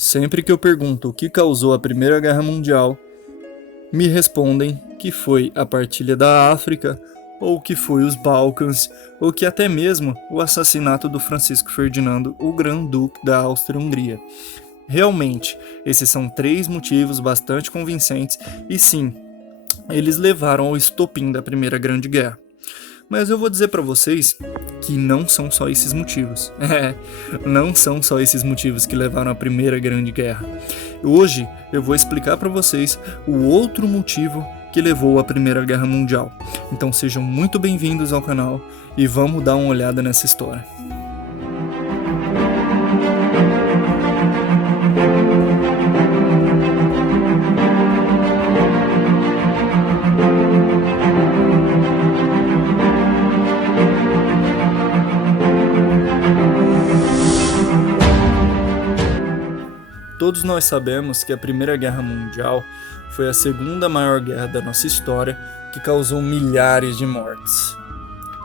Sempre que eu pergunto o que causou a Primeira Guerra Mundial, me respondem que foi a partilha da África, ou que foi os Balcãs, ou que até mesmo o assassinato do Francisco Ferdinando, o Grão-Duque da Áustria-Hungria. Realmente, esses são três motivos bastante convincentes e sim, eles levaram ao estopim da Primeira Grande Guerra. Mas eu vou dizer para vocês que não são só esses motivos. Não são só esses motivos que levaram à Primeira Grande Guerra. Hoje eu vou explicar para vocês o outro motivo que levou à Primeira Guerra Mundial. Então sejam muito bem-vindos ao canal e vamos dar uma olhada nessa história. Todos nós sabemos que a Primeira Guerra Mundial foi a segunda maior guerra da nossa história que causou milhares de mortes.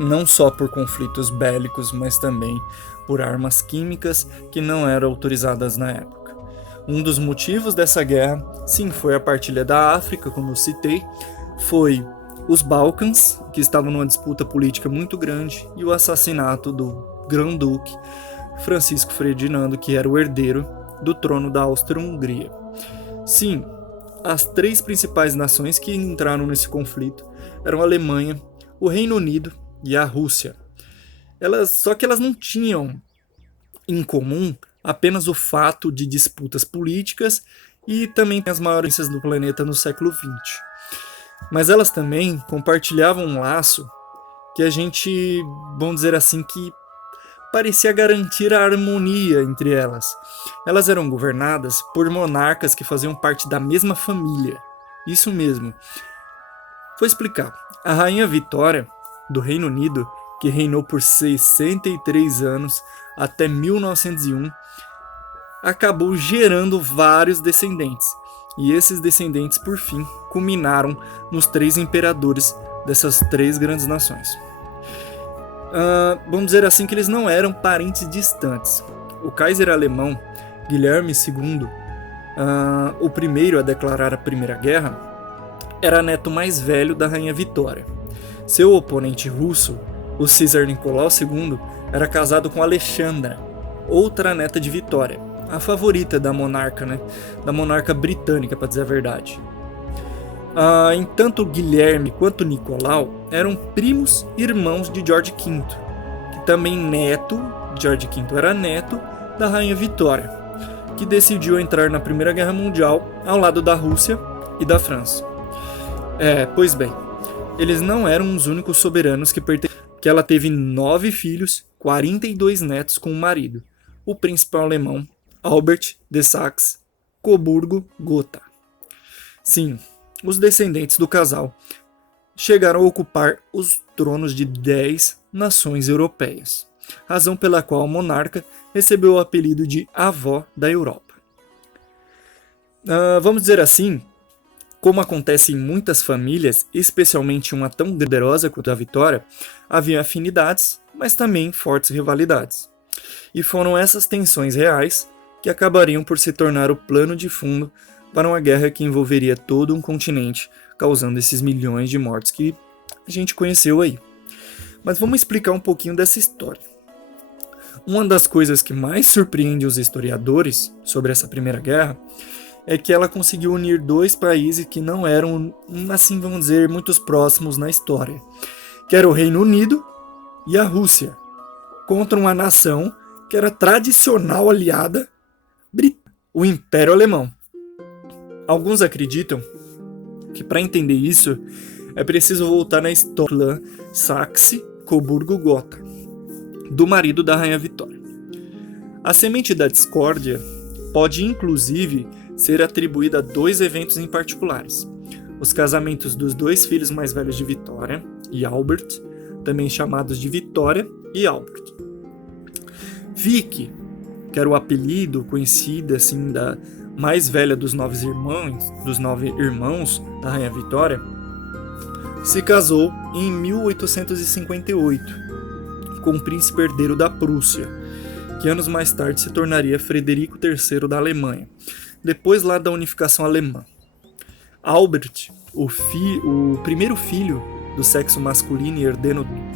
Não só por conflitos bélicos, mas também por armas químicas que não eram autorizadas na época. Um dos motivos dessa guerra, sim, foi a partilha da África, como eu citei, foi os Balcãs, que estavam numa disputa política muito grande, e o assassinato do Grão-Duque Francisco Ferdinando, que era o herdeiro do trono da Áustria-Hungria. Sim, as três principais nações que entraram nesse conflito eram a Alemanha, o Reino Unido e a Rússia. Só que elas não tinham em comum apenas o fato de disputas políticas e também as maiores potências do planeta no século XX. Mas elas também compartilhavam um laço que a gente, vamos dizer assim, que parecia garantir a harmonia entre elas. Elas eram governadas por monarcas que faziam parte da mesma família. Isso mesmo. Vou explicar. A Rainha Vitória, do Reino Unido, que reinou por 63 anos até 1901, acabou gerando vários descendentes. E esses descendentes, por fim, culminaram nos três imperadores dessas três grandes nações. Vamos dizer assim que eles não eram parentes distantes. O Kaiser alemão Guilherme II, o primeiro a declarar a Primeira Guerra, era neto mais velho da Rainha Vitória. Seu oponente russo, o César Nicolau II, era casado com Alexandra, outra neta de Vitória, a favorita da monarca, da monarca britânica, para dizer a verdade. Tanto Guilherme quanto Nicolau eram primos irmãos de George V, que também George V era neto da Rainha Vitória, que decidiu entrar na Primeira Guerra Mundial ao lado da Rússia e da França. Pois bem, eles não eram os únicos soberanos que ela teve 9 filhos, 42 netos com o marido, o príncipe alemão Albert de Saxe-Coburgo-Gotha. Sim, os descendentes do casal chegaram a ocupar os tronos de 10 nações europeias, razão pela qual a monarca recebeu o apelido de Avó da Europa. Vamos dizer assim, como acontece em muitas famílias, especialmente uma tão poderosa quanto a Vitória, havia afinidades, mas também fortes rivalidades. E foram essas tensões reais que acabariam por se tornar o plano de fundo para uma guerra que envolveria todo um continente, causando esses milhões de mortes que a gente conheceu aí. Mas vamos explicar um pouquinho dessa história. Uma das coisas que mais surpreende os historiadores sobre essa Primeira Guerra é que ela conseguiu unir dois países que não eram, assim vamos dizer, muito próximos na história, que era o Reino Unido e a Rússia, contra uma nação que era tradicional aliada britânica, o Império Alemão. Alguns acreditam que para entender isso é preciso voltar na história do clã Saxe-Coburgo-Gotha, do marido da Rainha Vitória. A semente da discórdia pode inclusive ser atribuída a dois eventos em particulares: os casamentos dos dois filhos mais velhos de Vitória e Albert, também chamados de Vitória e Albert. Vicky, que era o apelido conhecido assim da mais velha dos 9 irmãos da Rainha Vitória, se casou em 1858 com o príncipe herdeiro da Prússia, que anos mais tarde se tornaria Frederico III da Alemanha, depois lá da unificação alemã. Albert, o primeiro filho do sexo masculino e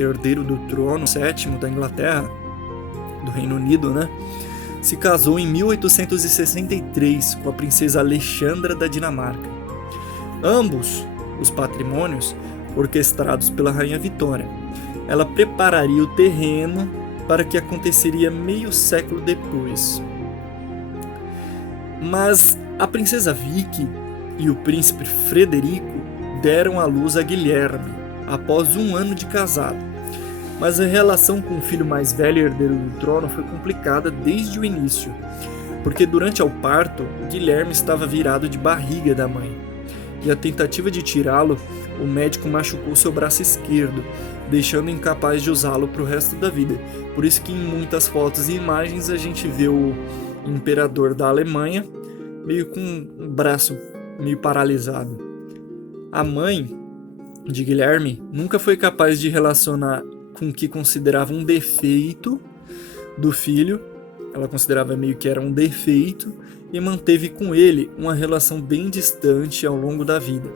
herdeiro do trono sétimo da Inglaterra, do Reino Unido, né? Se casou em 1863 com a princesa Alexandra da Dinamarca. Ambos os patrimônios orquestrados pela Rainha Vitória. Ela prepararia o terreno para que aconteceria meio século depois. Mas a princesa Vicky e o príncipe Frederico deram à luz a Guilherme após 1 ano de casado. Mas a relação com o filho mais velho e herdeiro do trono foi complicada desde o início, porque durante o parto, Guilherme estava virado de barriga da mãe, e a tentativa de tirá-lo, o médico machucou seu braço esquerdo, deixando incapaz de usá-lo para o resto da vida. Por isso que em muitas fotos e imagens a gente vê o imperador da Alemanha meio com um braço meio paralisado. A mãe de Guilherme nunca foi capaz de relacionar com o que considerava um defeito do filho, ela considerava meio que era um defeito, e manteve com ele uma relação bem distante ao longo da vida.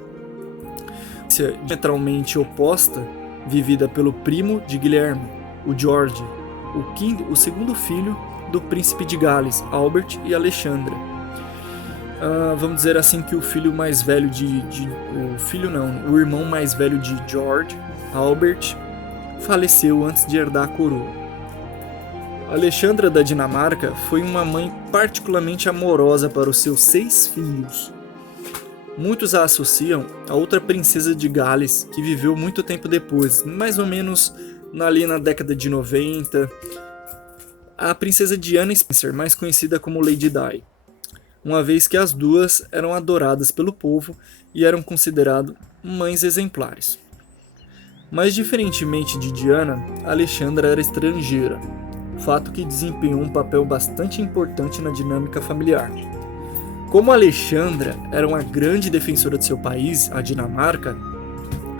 Diametralmente oposta, vivida pelo primo de Guilherme, o George, o segundo filho do príncipe de Gales, Albert e Alexandra. Vamos dizer assim que o filho mais velho o irmão mais velho de George, Albert, faleceu antes de herdar a coroa. Alexandra da Dinamarca foi uma mãe particularmente amorosa para os seus 6 filhos. Muitos a associam a outra princesa de Gales, que viveu muito tempo depois, mais ou menos ali na década de 90, a princesa Diana Spencer, mais conhecida como Lady Di, uma vez que as duas eram adoradas pelo povo e eram consideradas mães exemplares. Mas diferentemente de Diana, Alexandra era estrangeira, fato que desempenhou um papel bastante importante na dinâmica familiar. Como Alexandra era uma grande defensora de seu país, a Dinamarca,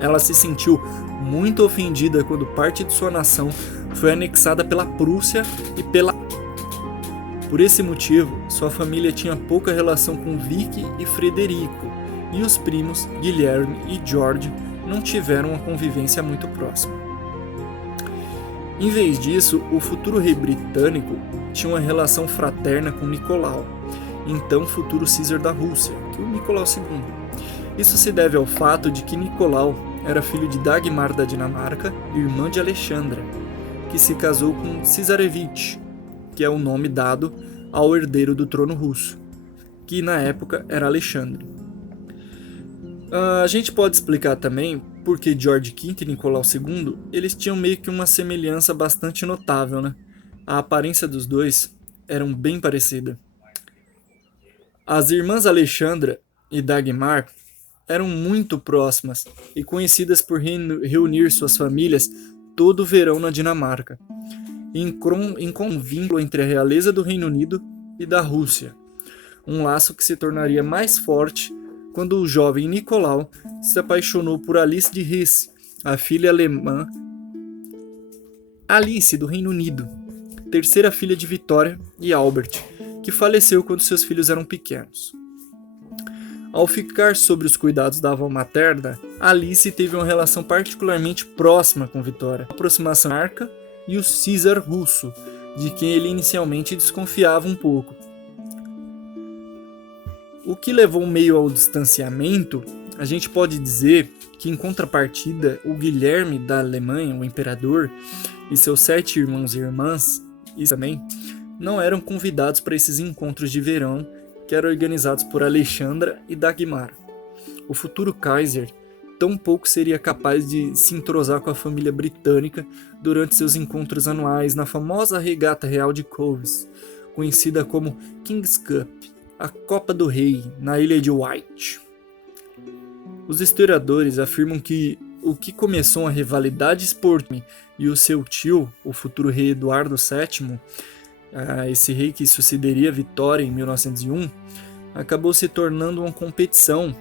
ela se sentiu muito ofendida quando parte de sua nação foi anexada pela Prússia e pela... Por esse motivo, sua família tinha pouca relação com Vicky e Frederico, e os primos Guilherme e George não tiveram uma convivência muito próxima. Em vez disso, o futuro rei britânico tinha uma relação fraterna com Nicolau, então futuro César da Rússia, que é o Nicolau II. Isso se deve ao fato de que Nicolau era filho de Dagmar da Dinamarca, irmã de Alexandra, que se casou com Cesarevich, que é o nome dado ao herdeiro do trono russo, que na época era Alexandre. A gente pode explicar também porque George V e Nicolau II eles tinham meio que uma semelhança bastante notável, né? A aparência dos dois eram bem parecida. As irmãs Alexandra e Dagmar eram muito próximas e conhecidas por reunir suas famílias todo o verão na Dinamarca, com um vínculo entre a realeza do Reino Unido e da Rússia, um laço que se tornaria mais forte quando o jovem Nicolau se apaixonou por Alice de Hesse, a filha alemã Alice do Reino Unido, terceira filha de Vitória e Albert, que faleceu quando seus filhos eram pequenos. Ao ficar sob os cuidados da avó materna, Alice teve uma relação particularmente próxima com Vitória, a aproximação da monarca e o César russo, de quem ele inicialmente desconfiava um pouco. O que levou meio ao distanciamento, a gente pode dizer que, em contrapartida, o Guilherme da Alemanha, o imperador, e seus 7 irmãos e irmãs, e também, não eram convidados para esses encontros de verão que eram organizados por Alexandra e Dagmar. O futuro Kaiser tampouco seria capaz de se entrosar com a família britânica durante seus encontros anuais na famosa regata real de Cowes, conhecida como King's Cup, a Copa do Rei, na ilha de Wight. Os historiadores afirmam que o que começou uma rivalidade esportiva e o seu tio, o futuro rei Eduardo VII, esse rei que sucederia Vitória em 1901, acabou se tornando uma competição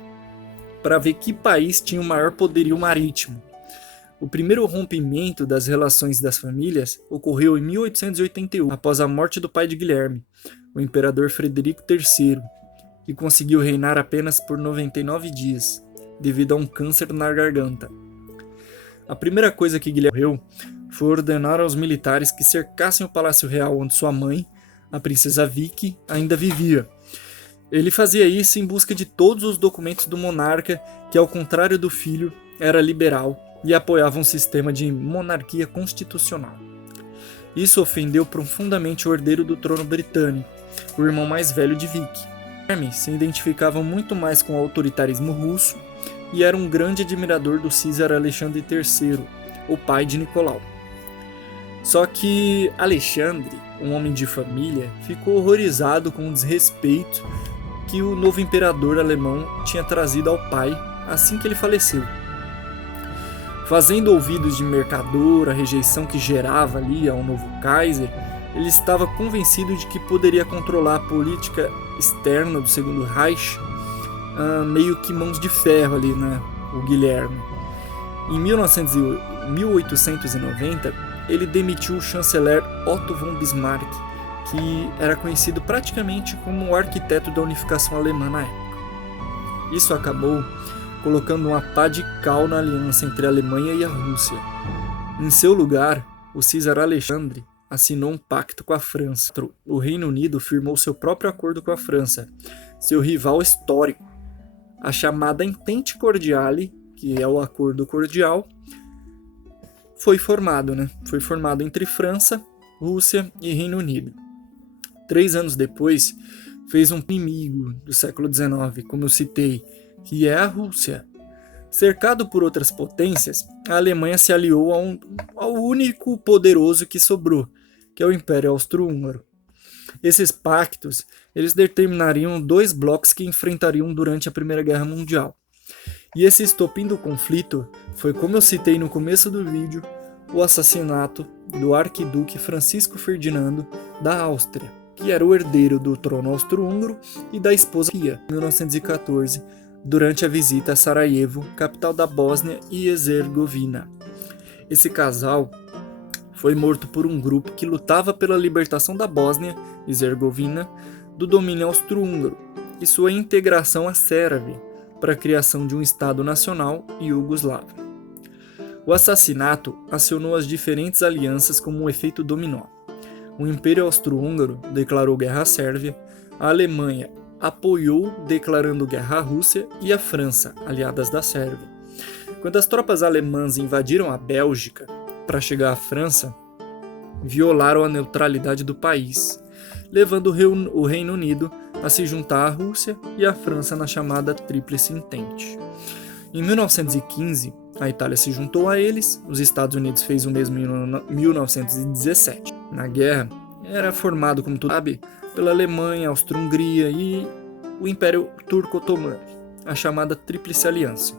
para ver que país tinha o maior poderio marítimo. O primeiro rompimento das relações das famílias ocorreu em 1881, após a morte do pai de Guilherme, o imperador Frederico III, que conseguiu reinar apenas por 99 dias, devido a um câncer na garganta. A primeira coisa que Guilherme morreu foi ordenar aos militares que cercassem o Palácio Real onde sua mãe, a princesa Vicky, ainda vivia. Ele fazia isso em busca de todos os documentos do monarca, que ao contrário do filho, era liberal e apoiava um sistema de monarquia constitucional. Isso ofendeu profundamente o herdeiro do trono britânico, o irmão mais velho de Vicky. Guilherme se identificava muito mais com o autoritarismo russo e era um grande admirador do César Alexandre III, o pai de Nicolau. Só que Alexandre, um homem de família, ficou horrorizado com o desrespeito que o novo imperador alemão tinha trazido ao pai assim que ele faleceu. Fazendo ouvidos de mercador a rejeição que gerava ali ao novo Kaiser, ele estava convencido de que poderia controlar a política externa do Segundo Reich, meio que mãos de ferro ali, né, o Guilherme. Em 1890, ele demitiu o chanceler Otto von Bismarck, que era conhecido praticamente como o arquiteto da unificação alemã na época. Isso acabou colocando uma pá de cal na aliança entre a Alemanha e a Rússia. Em seu lugar, o César Alexandre assinou um pacto com a França. O Reino Unido firmou seu próprio acordo com a França, seu rival histórico. A chamada Entente Cordiale, que é o acordo cordial, foi formado, Foi formado entre França, Rússia e Reino Unido. 3 anos depois, fez um inimigo do século XIX, como eu citei, que é a Rússia. Cercado por outras potências, a Alemanha se aliou ao único poderoso que sobrou, que é o Império Austro-Húngaro. Esses pactos, eles determinariam 2 blocos que enfrentariam durante a Primeira Guerra Mundial. E esse estopim do conflito foi, como eu citei no começo do vídeo, o assassinato do arquiduque Francisco Ferdinando da Áustria, que era o herdeiro do trono austro-húngaro e da esposa Pia, em 1914, durante a visita a Sarajevo, capital da Bósnia e Herzegovina. Esse casal foi morto por um grupo que lutava pela libertação da Bósnia e Herzegovina do domínio austro-húngaro e sua integração à Sérvia para a criação de um Estado nacional iugoslavo. O assassinato acionou as diferentes alianças como um efeito dominó. O Império Austro-Húngaro declarou guerra à Sérvia, a Alemanha apoiou declarando guerra à Rússia e a França, aliadas da Sérvia. Quando as tropas alemãs invadiram a Bélgica para chegar à França, violaram a neutralidade do país, levando o Reino Unido a se juntar à Rússia e à França na chamada Tríplice Entente. Em 1915, a Itália se juntou a eles, os Estados Unidos fez o mesmo em 1917. Na guerra, era formado, como tu sabe, pela Alemanha, Áustria-Hungria e o Império Turco-Otomano, a chamada Tríplice Aliança.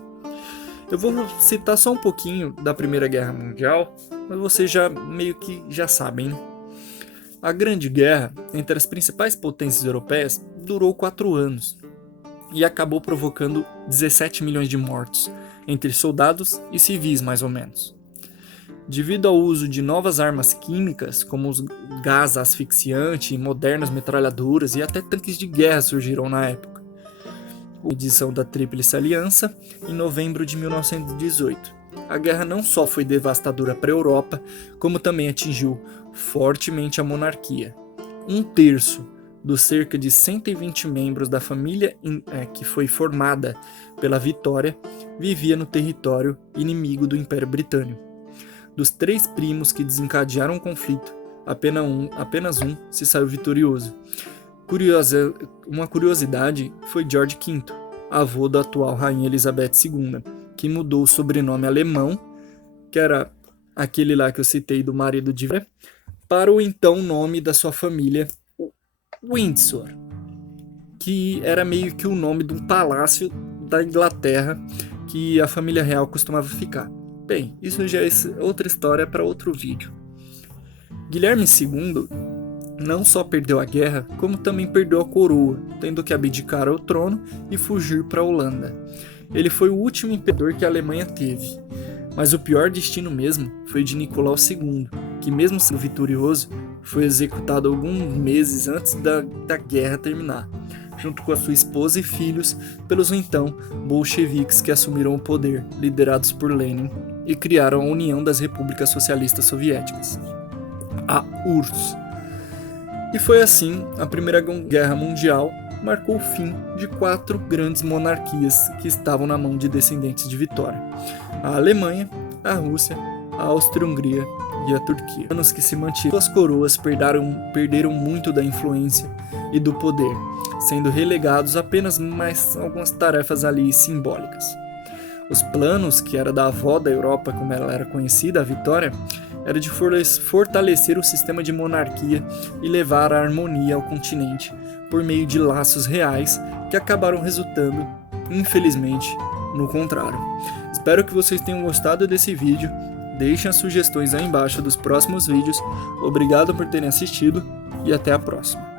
Eu vou citar só um pouquinho da Primeira Guerra Mundial, mas vocês já meio que já sabem. A Grande Guerra entre as principais potências europeias durou 4 anos e acabou provocando 17 milhões de mortos, entre soldados e civis mais ou menos. Devido ao uso de novas armas químicas, como os gás asfixiante, modernas metralhadoras e até tanques de guerra surgiram na época. A edição da Tríplice Aliança, em novembro de 1918. A guerra não só foi devastadora para a Europa, como também atingiu fortemente a monarquia. 1/3 dos cerca de 120 membros da família que foi formada pela vitória vivia no território inimigo do Império Britânico. Dos 3 primos que desencadearam o conflito, apenas um se saiu vitorioso. Uma curiosidade foi George V, avô da atual Rainha Elizabeth II, que mudou o sobrenome alemão, que era aquele lá que eu citei do marido de para o então nome da sua família, Windsor, que era meio que o nome de um palácio da Inglaterra que a família real costumava ficar. Bem, isso já é outra história para outro vídeo. Guilherme II não só perdeu a guerra, como também perdeu a coroa, tendo que abdicar ao trono e fugir para a Holanda. Ele foi o último imperador que a Alemanha teve. Mas o pior destino mesmo foi de Nicolau II, que mesmo sendo vitorioso, foi executado alguns meses antes da guerra terminar, junto com a sua esposa e filhos, pelos então bolcheviques que assumiram o poder, liderados por Lenin, e criaram a União das Repúblicas Socialistas Soviéticas, a URSS. E foi assim, a Primeira Guerra Mundial marcou o fim de 4 grandes monarquias que estavam na mão de descendentes de Vitória: a Alemanha, a Rússia, a Áustria-Hungria e a Turquia. Anos que se mantiveram, suas coroas perderam muito da influência e do poder, sendo relegados apenas mais algumas tarefas ali simbólicas. Os planos, que era da avó da Europa, como ela era conhecida, a Vitória, era de fortalecer o sistema de monarquia e levar a harmonia ao continente por meio de laços reais que acabaram resultando, infelizmente, no contrário. Espero que vocês tenham gostado desse vídeo. Deixem as sugestões aí embaixo dos próximos vídeos. Obrigado por terem assistido e até a próxima.